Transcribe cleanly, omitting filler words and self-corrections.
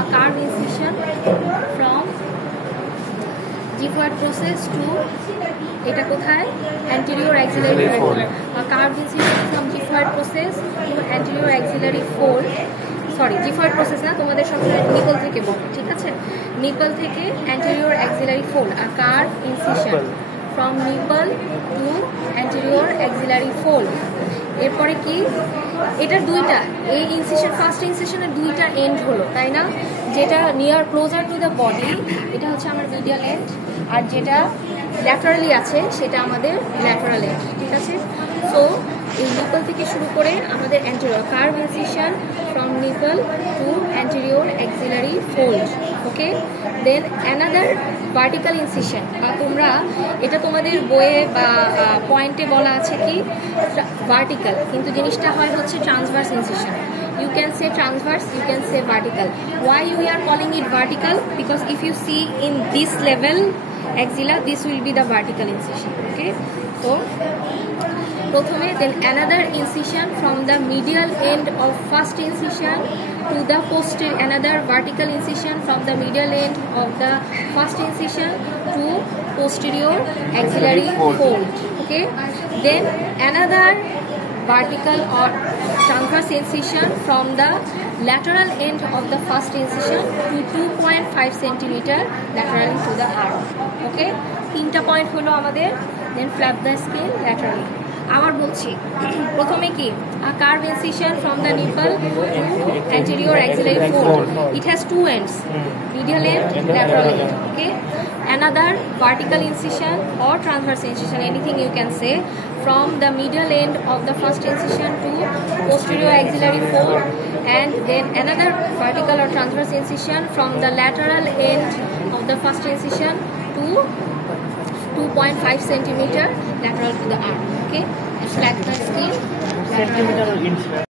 a curve incision from gyphoid process to এটা কোথায় anterior axillary fold, a curve incision from gyphoid process to anterior axillary fold, sorry gyphoid process না, তোমাদের সবসময় nipple থেকে বলো, ঠিক আছে? নিপল থেকে anterior axillary fold, a curve incision from nipple to anterior axillary fold. এরপরে কি, এটা দুইটা, এই ইনসিশন ফার্স্ট ইনসিশনের দুইটা এন্ড হলো, তাই না? যেটা near closer to the body এটা হচ্ছে আমার মিডিয়াল এন্ড, আর যেটা ল্যাটারালি আছে সেটা আমাদের ল্যাটারাল এন্ড, ঠিক আছে? সো এই নিপল থেকে শুরু করে আমাদের anterior curve incision from nipple to anterior axillary fold, okay? Then another vertical incision, বা তোমরা এটা তোমাদের বইয়ে বা পয়েন্টে বলা আছে কি ভার্টিক্যাল, কিন্তু জিনিসটা হয় হচ্ছে transverse incision. You can say transverse, you can say vertical. Why we are calling it vertical? Because if you see in this level axilla, this will be the vertical incision, okay? So প্রথমে then another incision from the medial end of first incision to the posterior, another vertical incision from the medial end of the first incision to posterior axillary fold, okay? Then another vertical or transverse incision from the lateral end of the first incision to 2.5 cm laterally to the arm, okay? তিনটা point হলো আমাদের. Then flap the skin laterally. আবার বলছি, প্রথমে কি a curve incision from the nipple to anterior axillary fold. It has two ends, medial end, lateral end, okay? Another vertical incision or transverse incision, anything you can say, from the medial end of the first incision to posterior axillary fold, and then another vertical or transverse incision from the lateral end of the first incision to 2.5 cm lateral to the arm, okay? And flat the skin lateral.